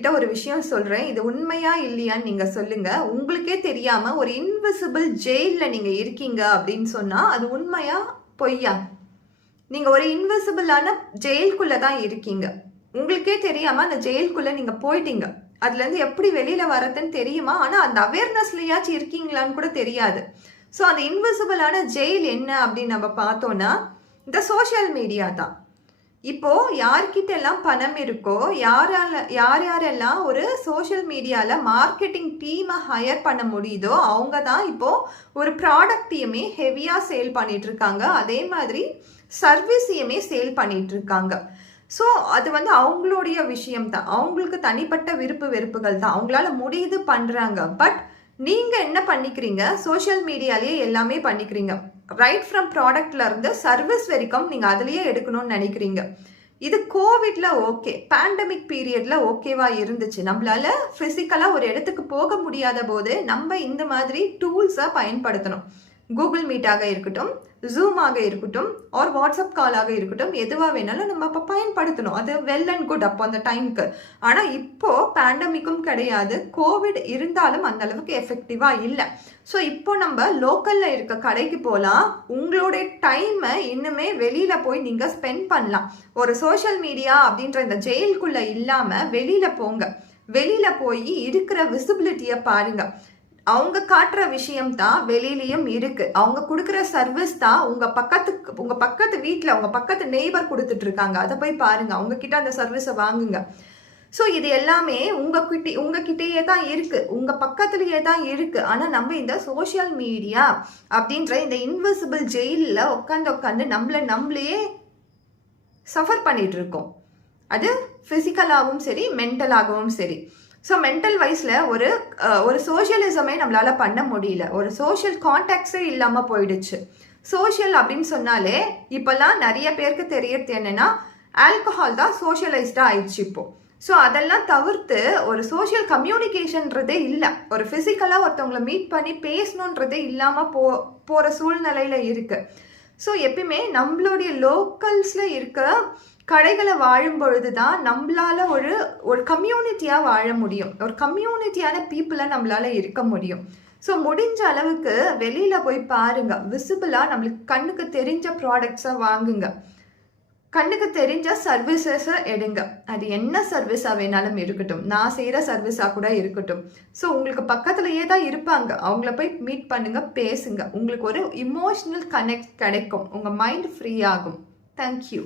உங்ககிட்ட ஒரு விஷயம் சொல்றேன். இது உண்மையா இல்லையான்னு நீங்க சொல்லுங்க. உங்களுக்கே தெரியாம ஒரு இன்விசிபிள் ஜெயில்ல நீங்க இருக்கீங்க அப்படின்னு சொன்னா அது உண்மையா பொய்யா? நீங்க ஒரு இன்விசிபிளான ஜெயிலுக்குள்ள தான் இருக்கீங்க. உங்களுக்கே தெரியாம அந்த ஜெயிலுக்குள்ள நீங்க போயிட்டீங்க. அதுல இருந்து எப்படி வெளியில வரதுன்னு தெரியுமா? ஆனா அந்த அவேர்னஸ்லயாச்சும் இருக்கீங்களான்னு கூட தெரியாது. ஸோ அந்த இன்விசிபிளான ஜெயில் என்ன அப்படின்னு நம்ம பார்த்தோம்னா இந்த சோஷியல் மீடியா தான். இப்போ யார்கிட்ட எல்லாம் பணம் இருக்கோ, யாரெல்லாம் ஒரு சோஷியல் மீடியால மார்க்கெட்டிங் டீமை ஹையர் பண்ண முடியுதோ அவங்க தான் இப்போ ஒரு ப்ராடக்டையுமே ஹெவியா சேல் பண்ணிட்டு இருக்காங்க. அதே மாதிரி சர்வீஸையுமே சேல் பண்ணிட்டு இருக்காங்க. ஸோ அது அவங்களுடைய விஷயம் தான். அவங்களுக்கு தனிப்பட்ட விருப்பு வெறுப்புகள் தான். அவங்களால முடியுது பண்றாங்க. பட் நீங்க என்ன பண்ணிக்கிறீங்க? சோஷியல் மீடியாலேயே எல்லாமே பண்ணிக்கிறீங்க. ரைட் ஃப்ரம் ப்ராடக்ட்ல இருந்து சர்வீஸ் வரைக்கும் நீங்க அதுலயே எடுக்கணும்னு நினைக்கிறீங்க. இது கோவிட்ல ஓகே, பேண்டமிக் பீரியட்ல ஓகேவா இருந்துச்சு. நம்மளால பிசிக்கலா ஒரு இடத்துக்கு போக முடியாத போது நம்ம இந்த மாதிரி டூல்ஸை பயன்படுத்தணும். கூகுள் மீட்டாக இருக்கட்டும், ஜூமாக இருக்கட்டும், ஆர் வாட்ஸ்அப் காலாக இருக்கட்டும், எதுவாக வேணாலும் நம்ம அப்போ பயன்படுத்தணும். அது வெல் அண்ட் குட் அப்போ அந்த டைமுக்கு. ஆனால் இப்போ பேண்டமிக்கும் கிடையாது, கோவிட் இருந்தாலும் அந்த அளவுக்கு எஃபெக்டிவாக இல்லை. ஸோ இப்போ நம்ம லோக்கலில் இருக்க கடைக்கு போகலாம். உங்களுடைய டைமை இன்னுமே வெளியில் போய் நீங்கள் ஸ்பெண்ட் பண்ணலாம். ஒரு சோஷியல் மீடியா அப்படின்ற இந்த ஜெயிலுக்குள்ளே இல்லாமல் வெளியில் போங்க. வெளியில் போய் இருக்கிற விசிபிலிட்டியை பாருங்க. அவங்க காட்டுற விஷயம் தான் வெளியிலயும் இருக்கு. அவங்க கொடுக்குற சர்வீஸ் தான் உங்க பக்கத்து வீட்டில் உங்க பக்கத்து நெய்பர் கொடுத்துட்டு இருக்காங்க. அதை போய் பாருங்க, அவங்க கிட்ட அந்த சர்வீஸை வாங்குங்க. ஸோ இது எல்லாமே உங்ககிட்டயே தான் இருக்கு, உங்க பக்கத்துலயே தான் இருக்கு. ஆனா நம்ம இந்த சோஷியல் மீடியா அப்படின்ற இந்த இன்விசிபிள் ஜெயிலில் உட்காந்து நம்மளே சஃபர் பண்ணிட்டு இருக்கோம். அது பிசிக்கலாகவும் சரி, மென்டலாகவும் சரி. ஸோ மென்டல் வைஸில் ஒரு சோஷியலிசமே நம்மளால் பண்ண முடியல. ஒரு சோஷியல் கான்டாக்ட்ஸே இல்லாமல் போயிடுச்சு. சோஷியல் அப்படின்னு சொன்னாலே இப்போல்லாம் நிறைய பேருக்கு தெரியறது என்னென்னா ஆல்கஹால் தான் சோஷியலைஸ்டாக ஆயிடுச்சு இப்போ. ஸோ அதெல்லாம் தவிர்த்து ஒரு சோஷியல் கம்யூனிகேஷன்றதே இல்லை. ஒரு ஃபிசிக்கலாக ஒருத்தவங்களை மீட் பண்ணி பேசணுன்றதே இல்லாமல் போகிற சூழ்நிலையில் இருக்குது. ஸோ எப்பயுமே நம்மளுடைய லோக்கல்ஸில் இருக்க கடைகளை வாழும் பொழுது தான் நம்மளால ஒரு கம்யூனிட்டியாக வாழ முடியும். ஒரு கம்யூனிட்டியான பீப்புளை நம்மளால இருக்க முடியும். ஸோ முடிஞ்ச அளவுக்கு வெளியில் போய் பாருங்க. விசிபிளாக நம்மளுக்கு கண்ணுக்கு தெரிஞ்ச ப்ராடக்ட்ஸை வாங்குங்க. கண்ணுக்கு தெரிஞ்ச சர்வீசஸை எடுங்க. அது என்ன சர்வீஸாக வேணாலும் இருக்கட்டும், நான் செய்கிற சர்வீஸாக கூட இருக்கட்டும். ஸோ உங்களுக்கு பக்கத்துலையே தான் இருப்பாங்க. அவங்கள போய் மீட் பண்ணுங்க, பேசுங்க. உங்களுக்கு ஒரு இமோஷனல் கனெக்ட் கிடைக்கும். உங்கள் மைண்ட் ஃப்ரீ ஆகும். தேங்க்யூ.